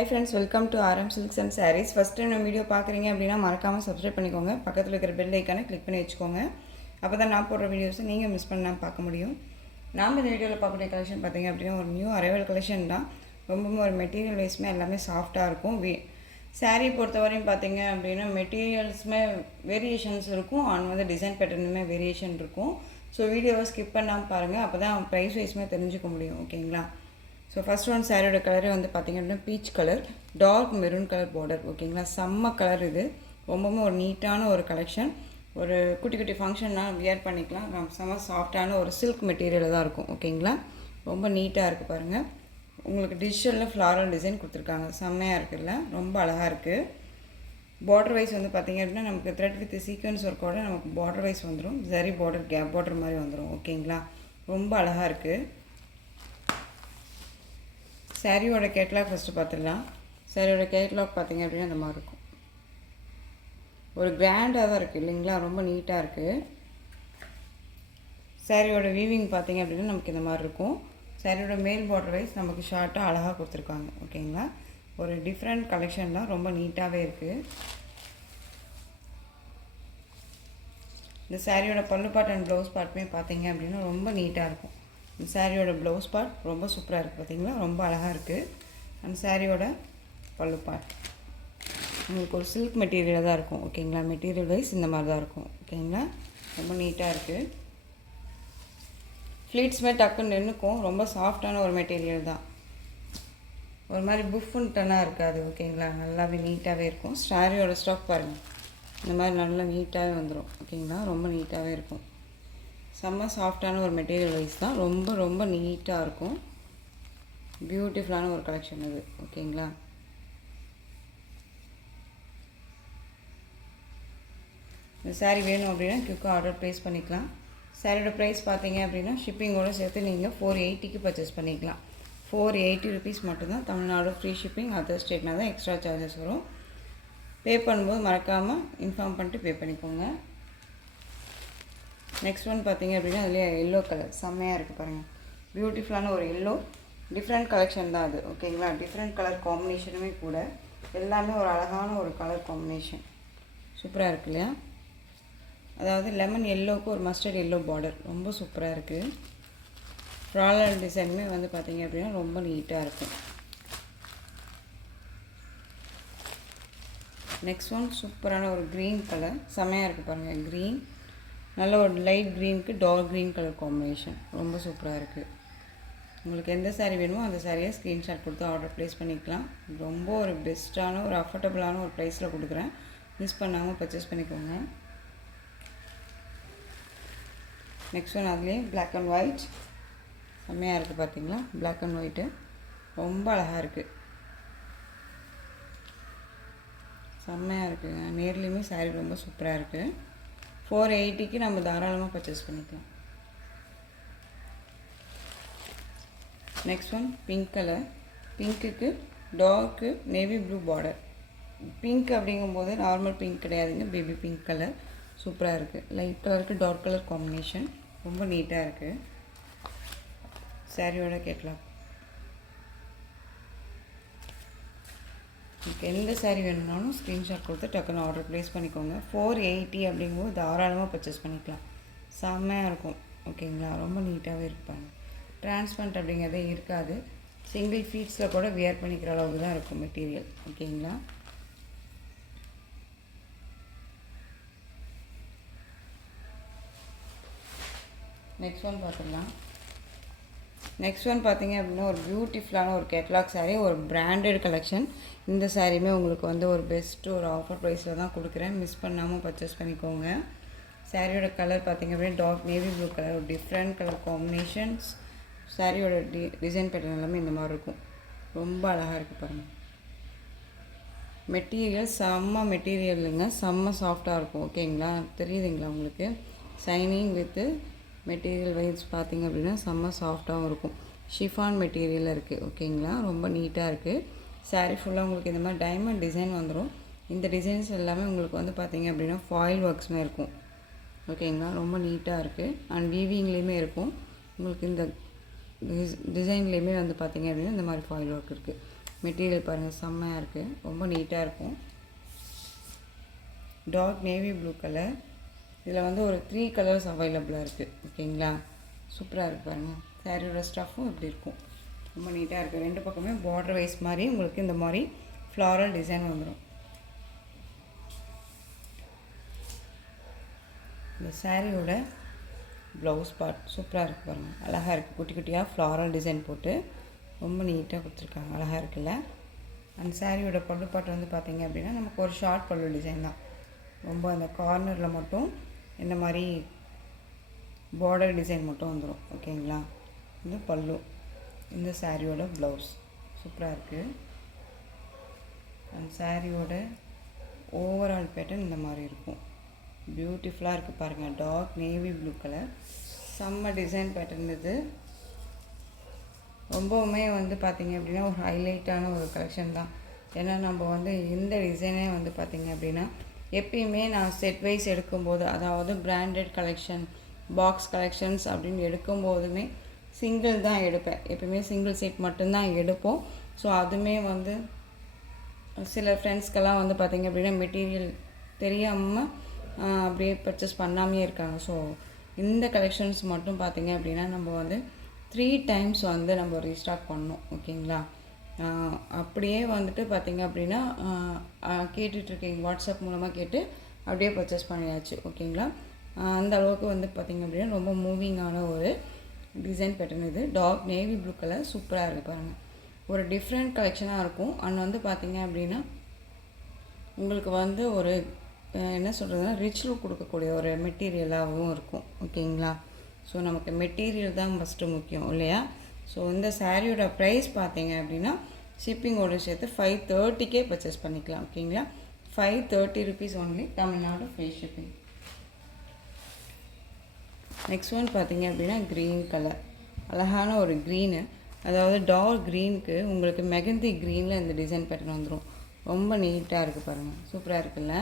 Hi friends, welcome to RM Silks and Sarees. First time நம்ம video பார்க்குறீங்க அப்படின்னா மறக்காமல் சப்ஸ்கிரைப் பண்ணிக்கோங்க. பக்கத்தில் இருக்கிற பெல் ஐக்கானை கிளிக் பண்ணி வச்சுக்கோங்க. அப்போ தான் நான் போடுற வீடியோஸை நீங்கள் மிஸ் பண்ணாமல் பார்க்க முடியும். நாம் இந்த வீடியோவில் பார்க்கக்கூடிய கலெக்ஷன் பார்த்தீங்க அப்படின்னா ஒரு நியூ அரைவல் கலெக்ஷன் தான். ரொம்பவும் ஒரு மெட்டீரியல் வைஸ்மே எல்லாமே சாஃப்டாக இருக்கும். சாரீ பொறுத்தவரையும் பார்த்தீங்க அப்படின்னா மெட்டீரியல்ஸுமே வேரியேஷன்ஸ் இருக்கும். அண்ட் டிசைன் பேட்டர்னுமே வேரியேஷன் இருக்கும். ஸோ வீடியோவை ஸ்கிப் பண்ணாமல் பாருங்கள். அப்போ தான் ப்ரைஸ் வைஸ்மே தெரிஞ்சுக்க முடியும். ஓகேங்களா? ஸோ ஃபஸ்ட் ஒன் சாரியோட கலரே வந்து பார்த்திங்க அப்படின்னா peach colour, dark maroon colour border. ஓகேங்களா? செம்ம கலர் இது. ரொம்பவும் ஒரு நீட்டான ஒரு கலெக்ஷன். ஒரு குட்டி குட்டி ஃபங்க்ஷன்னால் வியர் பண்ணிக்கலாம். செம்ம சாஃப்டான ஒரு சில்க் மெட்டீரியலில் தான் இருக்கும். ஓகேங்களா? ரொம்ப நீட்டாக இருக்குது பாருங்கள். உங்களுக்கு டிஜிட்டலில் ஃப்ளாரல் டிசைன் கொடுத்துருக்காங்க. செம்மையாக இருக்குல்ல, ரொம்ப அழகாக இருக்குது. பார்டர் வைஸ் வந்து பார்த்திங்க அப்படின்னா நமக்கு த்ரெட் வித் சீக்வன்ஸ் ஒர்க்கோட நமக்கு பார்டர் வைஸ் வந்துடும். ஜரி பார்டர், கேப் பார்டர் மாதிரி வந்துடும். ஓகேங்களா? ரொம்ப அழகாக இருக்குது. சாரியோட கேட்லாக் ஃபஸ்ட்டு பார்த்துடலாம். சாரியோட கேட்லாக் பார்த்திங்க அப்படின்னா இந்த மாதிரி இருக்கும். ஒரு கிராண்டாக தான் இருக்குது இல்லைங்களா? ரொம்ப நீட்டாக இருக்குது. சாரியோட வீவிங் பார்த்திங்க அப்படின்னா நமக்கு இந்த மாதிரி இருக்கும். சாரியோட மேல் பார்டர் வைஸ் நமக்கு ஷார்ட்டாக அழகாக கொடுத்துருக்காங்க. ஓகேங்களா? ஒரு டிஃப்ரெண்ட் கலெக்ஷன் தான். ரொம்ப நீட்டாகவே இருக்குது. இந்த சாரியோட பல்லு பார்ட் அண்ட் ப்ளவுஸ் பார்ட்டுமே பார்த்திங்க அப்படின்னா ரொம்ப நீட்டாக இருக்கும். இந்த சாரியோட ப்ளவுஸ் பார்ட் ரொம்ப சூப்பராக இருக்குது. பார்த்திங்களா? ரொம்ப அழகாக இருக்குது. அந்த சாரியோட பல்லு பார்ட் உங்களுக்கு ஒரு சில்க் மெட்டீரியலாக தான் இருக்கும். ஓகேங்களா? மெட்டீரியல் வைஸ் இந்த மாதிரி தான் இருக்கும். ஓகேங்களா? ரொம்ப நீட்டாக இருக்குது. ஃப்ளீட்ஸுமே டக்குன்னு நின்றுக்கும். ரொம்ப சாஃப்டான ஒரு மெட்டீரியல் தான். ஒரு மாதிரி புஃபுன்ட்டனாக இருக்காது. ஓகேங்களா? நல்லாவே நீட்டாகவே இருக்கும். சாரியோட ஸ்டாக் பாருங்கள், இந்த மாதிரி நல்லா நீட்டாகவே வந்துடும். ஓகேங்களா? ரொம்ப நீட்டாகவே இருக்கும். செம்ம சாஃப்டான ஒரு மெட்டீரியல் வைஸ் தான். ரொம்ப ரொம்ப நீட்டாக இருக்கும். பியூட்டிஃபுல்லான ஒரு கலெக்ஷன் இது. ஓகேங்களா? இந்த சாரீ வேணும் அப்படின்னா குயிக்காக ஆர்டர் ப்ளேஸ் பண்ணிக்கலாம். சாரியோட ப்ரைஸ் பார்த்தீங்க அப்படின்னா ஷிப்பிங்கோடு சேர்த்து நீங்கள் 480க்கு பர்ச்சேஸ் பண்ணிக்கலாம். 480 ருபீஸ் மட்டும்தான். Tamil Nadu free shipping. அதர் ஸ்டேட்னா தான் எக்ஸ்ட்ரா சார்ஜஸ் வரும். பே பண்ணும்போது மறக்காமல் இன்ஃபார்ம் பண்ணிட்டு பே பண்ணிக்கோங்க. நெக்ஸ்ட் ஒன் பார்த்திங்க அப்படின்னா அதுலேயே எல்லோ கலர் செம்மையாக இருக்குது பாருங்கள். பியூட்டிஃபுல்லான ஒரு எல்லோ. டிஃப்ரெண்ட் கலெக்ஷன் தான் அது. ஓகேங்களா? டிஃப்ரெண்ட் கலர் காம்பினேஷனுமே கூட எல்லாமே ஒரு அழகான ஒரு கலர் காம்பினேஷன். சூப்பராக இருக்கு இல்லையா? அதாவது லெமன் எல்லோவுக்கு ஒரு மஸ்டர்ட் எல்லோ பார்டர். ரொம்ப சூப்பராக இருக்குது. ஃப்ளாரல் டிசைனுமே வந்து பார்த்திங்க அப்படின்னா ரொம்ப நீட்டாக இருக்கும். நெக்ஸ்ட் ஒன் சூப்பரான ஒரு க்ரீன் கலர். செம்மையாக இருக்குது பாருங்கள். க்ரீன் நல்ல ஒரு லைட் க்ரீனுக்கு டார்க் க்ரீன் கலர் காம்பினேஷன். ரொம்ப சூப்பராக இருக்குது. உங்களுக்கு எந்த சாரீ வேணுமோ அந்த சாரியை ஸ்க்ரீன்ஷாட் கொடுத்து ஆர்டர் ப்ளேஸ் பண்ணிக்கலாம். ரொம்ப ஒரு பெஸ்ட்டான ஒரு அஃபோர்டபுளான ஒரு ப்ரைஸில் கொடுக்குறேன். மிஸ் பண்ணாமல் பர்ச்சேஸ் பண்ணிக்கோங்க. நெக்ஸ்ட் ஒன் அதுலேயே பிளாக் அண்ட் ஒயிட். செம்மையாக இருக்குது பார்த்தீங்களா? பிளாக் அண்ட் ஒயிட்டு ரொம்ப அழகாக இருக்குது. செம்மையாக இருக்குதுங்க. நேர்லேயுமே சாரீ ரொம்ப சூப்பராக இருக்குது. 480க்கு நம்ம தாராளமாக பர்ச்சேஸ் பண்ணிக்கலாம். Next one pink colour. பிங்க்குக்கு dark navy blue border. Pink அப்படிங்கும்போது நார்மல் பிங்க் கிடையாதுங்க, பேபி பிங்க் கலர். சூப்பராக இருக்குது. லைட் கலருக்கு டார்க் கலர் காம்பினேஷன். ரொம்ப நீட்டாக இருக்குது. சாரியோட கேட்லாக். உங்களுக்கு எந்த சாரீ வேணும்னாலும் ஸ்க்ரீன்ஷாட் கொடுத்து டக்குன்னு ஆர்டர் ப்ளேஸ் பண்ணிக்கோங்க. 480 அப்படிங்கும்போது தாராளமாக பர்ச்சேஸ் பண்ணிக்கலாம். செம்மையாக இருக்கும். ஓகேங்களா? ரொம்ப நீட்டாகவே இருப்பாங்க. டிரான்ஸ்பரண்ட் அப்படிங்கிறதே இருக்காது. சிங்கிள் ஃபீட்ஸில் கூட வியர் பண்ணிக்கிற அளவுக்கு தான் இருக்கும் மெட்டீரியல். ஓகேங்களா? நெக்ஸ்ட் ஒன் பார்த்துடலாம். நெக்ஸ்ட் ஒன் பார்த்திங்க அப்படின்னா ஒரு பியூட்டிஃபுல்லான ஒரு கேட்லாக் சாரீ. ஒரு பிராண்டட் கலெக்ஷன். இந்த சாரியுமே உங்களுக்கு வந்து ஒரு பெஸ்ட்டு ஒரு ஆஃபர் ப்ரைஸில் தான் கொடுக்குறேன். மிஸ் பண்ணாமல் பர்ச்சேஸ் பண்ணிக்கோங்க. சாரியோட கலர் பார்த்திங்க அப்படின்னா டார்க் நேவி ப்ளூ கலர். ஒரு டிஃப்ரெண்ட் கலர் காம்பினேஷன்ஸ். சாரியோட டிசைன் பேட்டர்ன் எல்லாமே இந்த மாதிரி இருக்கும். ரொம்ப அழகாக இருக்குது பாருங்கள். மெட்டீரியல் செம்ம மெட்டீரியலுங்க. செம்ம சாஃப்டாக இருக்கும். ஓகேங்களா? தெரியுதுங்களா உங்களுக்கு? ஷைனிங் வித்து மெட்டீரியல் வைஸ் பார்த்திங்க அப்படின்னா செம்ம சாஃப்டாகவும் இருக்கும். ஷிஃபான் மெட்டீரியலில் இருக்குது. ஓகேங்களா? ரொம்ப நீட்டாக இருக்குது. சாரீ ஃபுல்லாக உங்களுக்கு இந்த மாதிரி டைமண்ட் டிசைன் வந்துடும். இந்த டிசைன்ஸ் எல்லாமே உங்களுக்கு வந்து பார்த்திங்க அப்படின்னா ஃபாயில் ஒர்க்ஸுமே இருக்கும். ஓகேங்களா? ரொம்ப நீட்டாக இருக்குது. அண்ட் வீவிங்லேயுமே இருக்கும். உங்களுக்கு இந்த டிசைன்லேயுமே வந்து பார்த்திங்க அப்படின்னா இந்த மாதிரி ஃபாயில் ஒர்க் இருக்குது. மெட்டீரியல் பாருங்கள் செம்மையாக இருக்குது, ரொம்ப நீட்டாக இருக்கும். Dark navy blue colour. இதில் வந்து ஒரு 3 கலர்ஸ் அவைலபிளாக இருக்குது. ஓகேங்களா, சூப்பராக இருக்குது பாருங்கள். சாரியோட ஸ்டஃப்பும் இப்படி இருக்கும், ரொம்ப நீட்டாக இருக்குது. 2 பக்கமே பார்டர் வைஸ் மாதிரி உங்களுக்கு இந்த மாதிரி ஃப்ளாரல் டிசைன் வந்துடும். இந்த சாரியோட ப்ளவுஸ் பார்ட் சூப்பராக இருக்குது பாருங்கள், அழகாக இருக்குது. குட்டி குட்டியாக ஃப்ளாரல் டிசைன் போட்டு ரொம்ப நீட்டாக கொடுத்துருக்காங்க, அழகாக இருக்குல்ல. அந்த சாரியோட பல்லு பாட்டு வந்து பார்த்திங்க அப்படின்னா நமக்கு ஒரு ஷார்ட் பல்லு டிசைன் தான். ரொம்ப அந்த கார்னரில் மட்டும் இந்த மாதிரி பார்டர் டிசைன் மட்டும் வந்துடும். ஓகேங்களா, இந்த பல்லு, இந்த சாரியோட ப்ளவுஸ் சூப்பராக இருக்குது. அந்த சாரியோட ஓவரால் பேட்டர்ன் இந்த மாதிரி இருக்கும், பியூட்டிஃபுல்லாக இருக்குது பாருங்கள். டார்க் நேவி ப்ளூ கலர், செம்ம டிசைன் பேட்டர்ன் இது. ரொம்பவுமே வந்து பார்த்திங்க அப்படின்னா ஒரு ஹைலைட்டான ஒரு கலெக்ஷன் தான். ஏன்னா நம்ம வந்து இந்த டிசைனே வந்து பார்த்திங்க அப்படின்னா எப்பயுமே நான் செட் வைஸ் எடுக்கும்போது, அதாவது பிராண்டட் கலெக்ஷன், பாக்ஸ் கலெக்ஷன்ஸ் அப்படின்னு எடுக்கும்போதுமே சிங்கிள் தான் எடுப்பேன். எப்பயுமே சிங்கிள் செட் மட்டும்தான் எடுப்போம். ஸோ அதுவுமே வந்து சில ஃப்ரெண்ட்ஸ்க்கெல்லாம் வந்து பார்த்திங்க அப்படின்னா மெட்டீரியல் தெரியாமல் அப்படியே பர்ச்சேஸ் பண்ணாமே இருக்காங்க. ஸோ இந்த கலெக்ஷன்ஸ் மட்டும் பார்த்திங்க அப்படின்னா நம்ம வந்து 3 டைம்ஸ் வந்து நம்ம ரீஸ்டாக் பண்ணோம். ஓகேங்களா, அப்படியே வந்துட்டு பார்த்திங்க அப்படின்னா கேட்டுட்ருக்கீங்க, வாட்ஸ்அப் மூலமாக கேட்டு அப்படியே பர்ச்சேஸ் பண்ணியாச்சு. ஓகேங்களா, அந்த அளவுக்கு வந்து பார்த்திங்க அப்படின்னா ரொம்ப மூவிங்கான ஒரு டிசைன் பேட்டர்ன் இது. டார்க் நேவி ப்ளூ கலர் சூப்பராக இருக்குது பாருங்கள், ஒரு டிஃப்ரெண்ட் கலெக்ஷனாக இருக்கும். அண்ட் வந்து பார்த்திங்க அப்படின்னா உங்களுக்கு வந்து ஒரு என்ன சொல்கிறதுனா ரிச் லுக் கொடுக்கக்கூடிய ஒரு மெட்டீரியலாகவும் இருக்கும். ஓகேங்களா, ஸோ நமக்கு மெட்டீரியல் தான் ஃபஸ்ட்டு முக்கியம் இல்லையா. ஸோ இந்த சாரியோட ப்ரைஸ் பார்த்தீங்க அப்படின்னா ஷிப்பிங்கோடு சேர்த்து 530 பர்ச்சேஸ் பண்ணிக்கலாம். ஓகேங்களா, 530 rupees only, Tamil Nadu free shipping. Next one பார்த்தீங்க அப்படின்னா க்ரீன் கலர், அழகான ஒரு க்ரீனு, அதாவது டார்க் க்ரீனுக்கு உங்களுக்கு மெகந்தி க்ரீனில் இந்த டிசைன் பேட்டர்ன் வந்துடும். ரொம்ப நீட்டாக இருக்குது பாருங்கள், சூப்பராக இருக்குல்ல,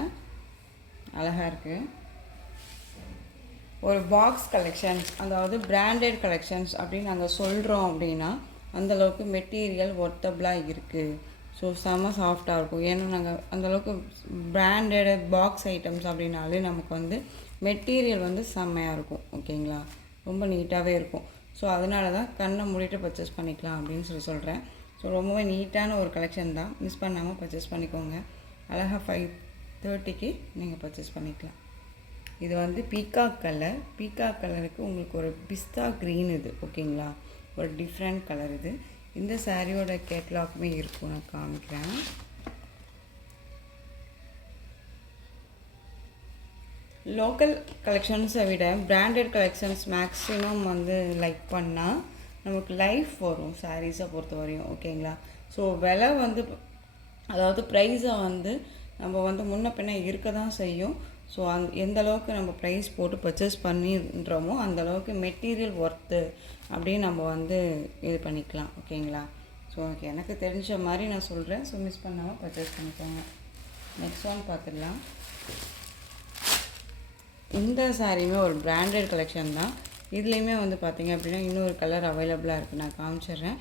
அழகாக இருக்குது. ஒரு பாக்ஸ் கலெக்ஷன்ஸ், அதாவது பிராண்டட் கலெக்ஷன்ஸ் அப்படின்னு நாங்கள் சொல்கிறோம் அப்படின்னா அந்தளவுக்கு மெட்டீரியல் ஒர்த்தபிளாக இருக்குது. ஸோ செம்ம சாஃப்டாக இருக்கும். ஏன்னா நாங்கள் அந்தளவுக்கு பிராண்டட் பாக்ஸ் ஐட்டம்ஸ் அப்படின்னாலே நமக்கு வந்து மெட்டீரியல் வந்து செம்மையாக இருக்கும். ஓகேங்களா, ரொம்ப நீட்டாகவே இருக்கும். ஸோ அதனால தான் கண்ணை மூடிட்டு பர்ச்சேஸ் பண்ணிக்கலாம் அப்படின்னு சொல்கிறேன். ஸோ ரொம்பவே நீட்டான ஒரு கலெக்ஷன் தான், மிஸ் பண்ணாமல் பர்ச்சேஸ் பண்ணிக்கோங்க. அழகாக 530 நீங்கள் பர்ச்சேஸ் பண்ணிக்கலாம். இது வந்து பீகாக் கலர், பீகாக் கலருக்கு உங்களுக்கு ஒரு பிஸ்தா க்ரீன் இது. ஓகேங்களா, ஒரு டிஃப்ரெண்ட் கலர் இது. இந்த சாரியோட கேட்லாக்குமே இருக்கும், நான் காமிக்கிறேன். லோக்கல் கலெக்ஷன்ஸை விட பிராண்டட் கலெக்ஷன்ஸ் மேக்ஸிமம் வந்து லைக் பண்ணால் நமக்கு லைஃப் வரும் சாரீஸை பொறுத்த வரையும். ஓகேங்களா, ஸோ விலை வந்து அதாவது ப்ரைஸை வந்து நம்ம வந்து முன்ன பின்ன இருக்க தான் செய்யும். ஸோ எந்த அளவுக்கு நம்ம ப்ரைஸ் போட்டு பர்ச்சேஸ் பண்ணின்றோமோ அந்தளவுக்கு மெட்டீரியல் ஒர்த்து அப்படின்னு நம்ம வந்து இது பண்ணிக்கலாம். ஓகேங்களா, ஸோ எனக்கு தெரிஞ்ச மாதிரி நான் சொல்கிறேன். ஸோ மிஸ் பண்ணாமல் பர்ச்சேஸ் பண்ணிக்கோங்க. நெக்ஸ்ட் ஒன் பார்த்துடலாம். இந்த சாரியுமே ஒரு பிராண்டட் கலெக்ஷன் தான். இதுலேயுமே வந்து பார்த்திங்க அப்படின்னா இன்னொரு கலர் அவைலபிளாக இருக்குது, நான் காமிச்சிட்றேன்.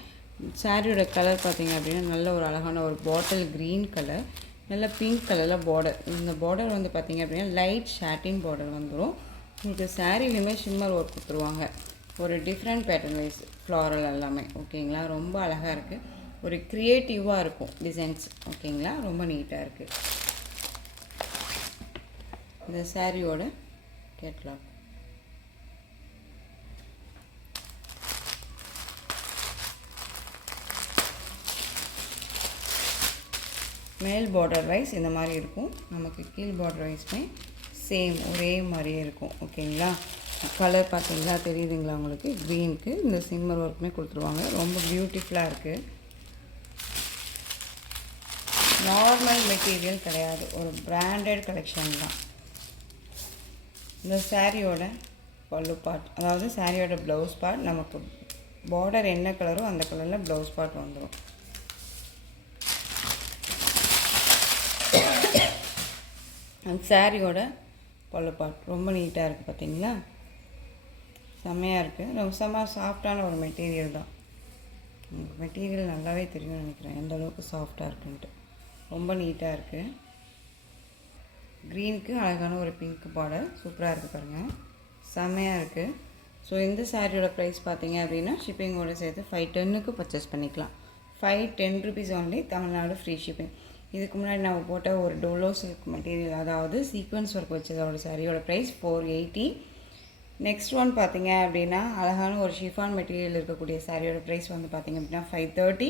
சாரியோட கலர் பார்த்திங்க அப்படின்னா நல்ல ஒரு அழகான ஒரு பாட்டில் க்ரீன் கலர், நல்ல பிங்க் கலரில் பார்டர். இந்த பார்டர் வந்து பார்த்திங்க அப்படின்னா லைட் ஷாட்டின் பார்டர் வந்துடும். உங்களுக்கு சாரீலையுமே ஷிம்மர் ஒர்க் கொடுத்துருவாங்க, ஒரு டிஃப்ரெண்ட் பேட்டர்ன் வைஸ் ஃப்ளாரல் எல்லாமே. ஓகேங்களா, ரொம்ப அழகாக இருக்குது, ஒரு க்ரியேட்டிவாக இருக்கும் டிசைன்ஸ். ஓகேங்களா, ரொம்ப நீட்டாக இருக்குது. இந்த சாரியோட கேட்லாக். மேல் பார்டர் வைஸ் இந்த மாதிரி இருக்கும், நமக்கு கீழ் பார்டர் வைஸ்மே சேம் ஒரே மாதிரியே இருக்கும். ஓகேங்களா, கலர் பார்த்தீங்களா, தெரியுதுங்களா உங்களுக்கு, க்ரீனுக்கு இந்த சிம்மர் ஒர்க்குமே கொடுத்துருவாங்க. ரொம்ப பியூட்டிஃபுல்லாக இருக்குது. நார்மல் மெட்டீரியல் கிடையாது, ஒரு பிராண்டட் கலெக்ஷன் தான். இந்த சாரியோட பல்லு பார்ட், அதாவது சாரியோட ப்ளவுஸ் பார்ட், நமக்கு பார்டர் என்ன கலரோ அந்த கலரில் ப்ளவுஸ் பார்ட் வந்துடும். அந்த சாரியோட பல்லு பார்ட் ரொம்ப நீட்டாக இருக்குது பார்த்தீங்களா, செம்மையாக இருக்குது. ரொம்ப செம்ம சாஃப்டான ஒரு மெட்டீரியல் தான். உங்களுக்கு மெட்டீரியல் நல்லாவே தெரியும்னு நினைக்கிறேன் எந்த அளவுக்கு சாஃப்டாக இருக்குன்ட்டு. ரொம்ப நீட்டாக இருக்குது. க்ரீனுக்கு அழகான ஒரு பிங்க் பார்டர் சூப்பராக இருக்குது பாருங்கள், செம்மையாக இருக்குது. ஸோ இந்த சாரியோட ப்ரைஸ் பார்த்தீங்க அப்படின்னா ஷிப்பிங்கோடு சேர்த்து 510க்கு பர்ச்சேஸ் பண்ணிக்கலாம். 510 rupees only, Tamil Nadu free shipping. இதுக்கு முன்னாடி நம்ம போட்ட ஒரு டோலோ சில்க் மெட்டீரியல், அதாவது சீக்வன்ஸ் ஒர்க் வச்சதோட சாரியோட ப்ரைஸ் 480. நெக்ஸ்ட் ஒன் பார்த்தீங்க அப்படின்னா அழகான ஒரு ஷிஃபான் மெட்டீரியல் இருக்கக்கூடிய சாரியோட ப்ரைஸ் வந்து பார்த்திங்க அப்படின்னா 530.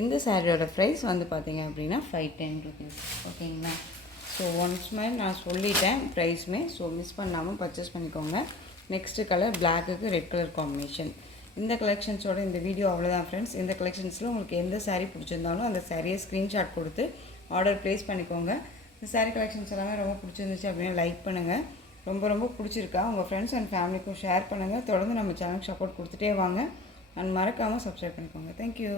இந்த சாரியோட ப்ரைஸ் வந்து பார்த்திங்க அப்படின்னா 510 ருபீஸ். ஓகேங்களா? ஸோ ஒன்ஸ் மாதிரி நான் சொல்லிட்டேன் ப்ரைஸுமே, ஸோ மிஸ் பண்ணாமல் பர்ச்சேஸ் பண்ணிக்கோங்க. நெக்ஸ்ட்டு கலர் பிளாக்குக்கு ரெட் கலர் காம்பினேஷன். இந்த கலெக்ஷன்ஸோட இந்த வீடியோ அவ்வளோதான் ஃப்ரெண்ட்ஸ். இந்த கலெக்ஷன்ஸில் உங்களுக்கு எந்த சாரீ பிடிச்சிருந்தாலும் அந்த சாரியை ஸ்க்ரீன்ஷாட் கொடுத்து ஆர்டர் ப்ளேஸ் பண்ணிக்கோங்க. இந்த சாரீ கலெக்ஷன்ஸ் எல்லாமே ரொம்ப பிடிச்சிருந்துச்சு அப்படின்னா லைக் பண்ணுங்கள். ரொம்ப பிடிச்சிருக்கா உங்கள் ஃப்ரெண்ட்ஸ் அண்ட் ஃபேமிலிக்கும் ஷேர் பண்ணுங்கள். தொடர்ந்து நம்ம சேனலுக்கு சப்போர்ட் கொடுத்துட்டே வாங்க அண்ட் மறக்காமல் சப்ஸ்கிரைப் பண்ணிக்கோங்க. தேங்க்யூ.